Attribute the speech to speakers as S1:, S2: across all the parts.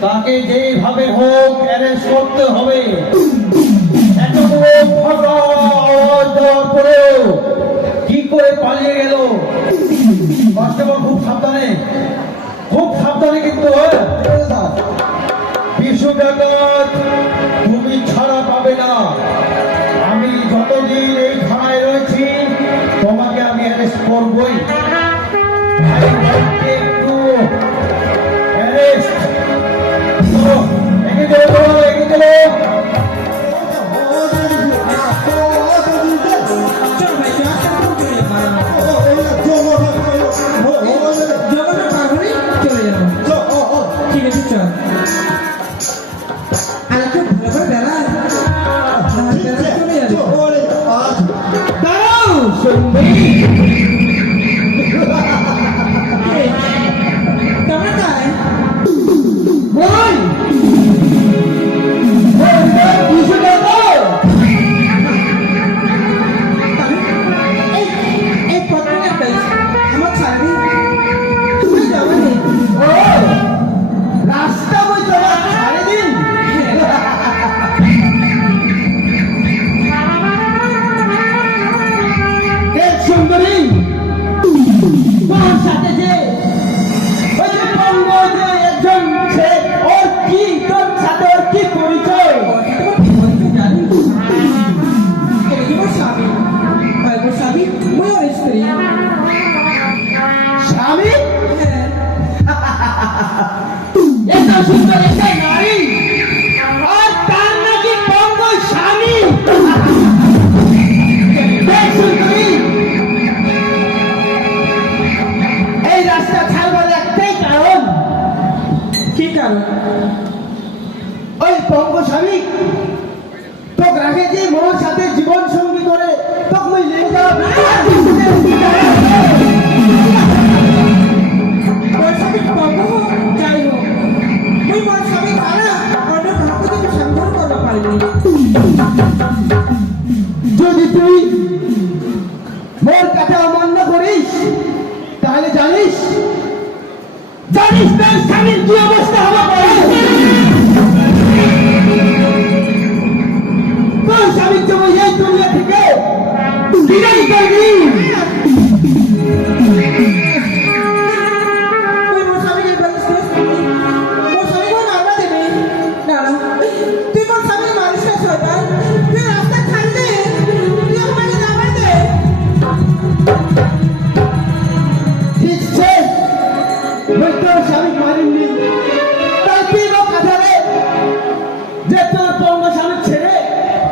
S1: তাকে যেভাবে হোক অ্যারেস্ট করতে হবে। কি করে পালিয়ে গেল? খুব সাবধানে খুব সাবধানে কিন্তু Thank you. স্বাভাবিক তো গ্রামে যে মোর সাথে জীবন সঙ্গী করে যদি তুই মোর কথা অমান্য করিস, তাহলে জানিস জানিস তার স্বামীর কি অবস্থা?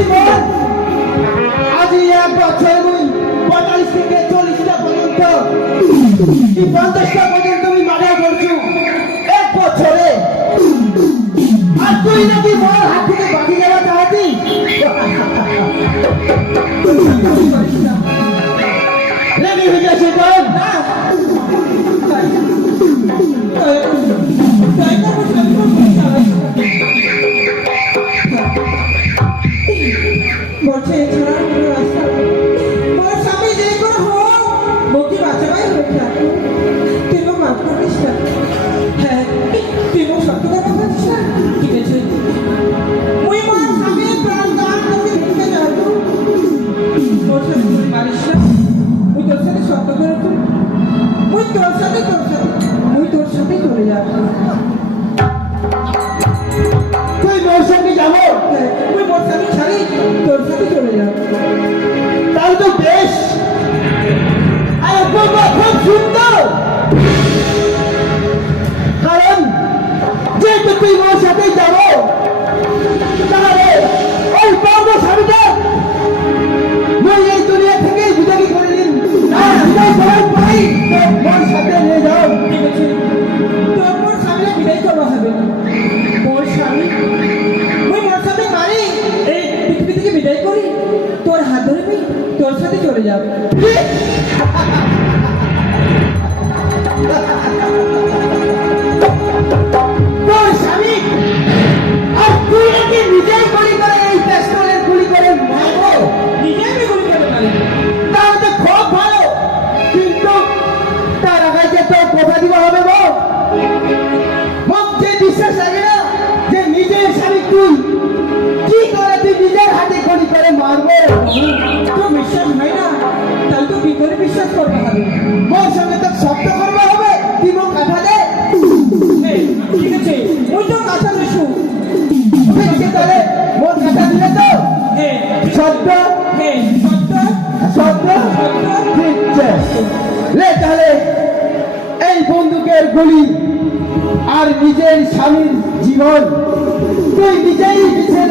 S1: জীবন
S2: আজ
S1: এক বছর মুই পঁয়তাল্লিশ থেকে চল্লিশটা পর্যন্ত। পঞ্চাশটা পর্যন্ত আমি মারা করছ। এক বছরে। আর তুই নাকি বল হাত থেকে বাকি গেল তাহাতি রেডি হয়ে গেছে
S2: না
S1: তুই তোর সঙ্গে যাব।
S2: তুই মোর সাথে তোর সাথে চলে যাব।
S1: তাহলে তো বেশ। আর খুব সুন্দর। হয়ে যাবে। মোর সঙ্গে তো শব্দ করবে হবে তুই মো দে।
S2: ঠিক আছে। ওই তো
S1: কাঁথা দেশু তাহলে মোর কাঁথা দিলে তো? শব্দ? শব্দ? ঠিক আছে। লে তাহলে এই বন্দুকের গুলি আর নিজের স্বামীর জীবন। তুই নিজেই পিছিয়ে